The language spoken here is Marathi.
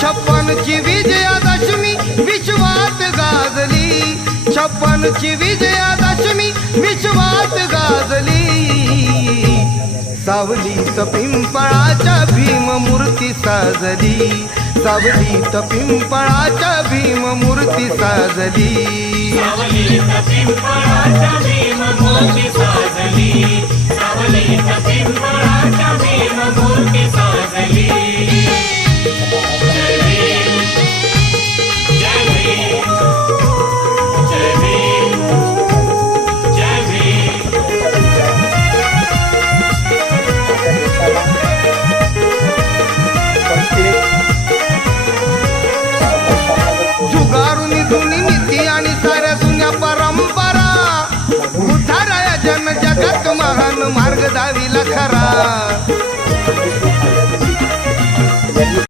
छप्पनची विजयादशमी विश्वात गाजली, छप्पनची विजयादशमी विश्वात गाजली। सावलीत पिंपळाच्या भीममूर्ती साजली, सावलीत पिंपळाच्या भीममूर्ती साजली, सावलीत पिंपळाच्या भीममूर्ती साजली, सावलीत पिंपळाच्या भीममूर्ती साजली। जय भीम, जय भीम, जय भीम, जय भीम। जुगारुनी जुनी नीती आणि साऱ्या जुन्या परंपरा, उठाराया जन जगत महान मार्ग दाविला खरा।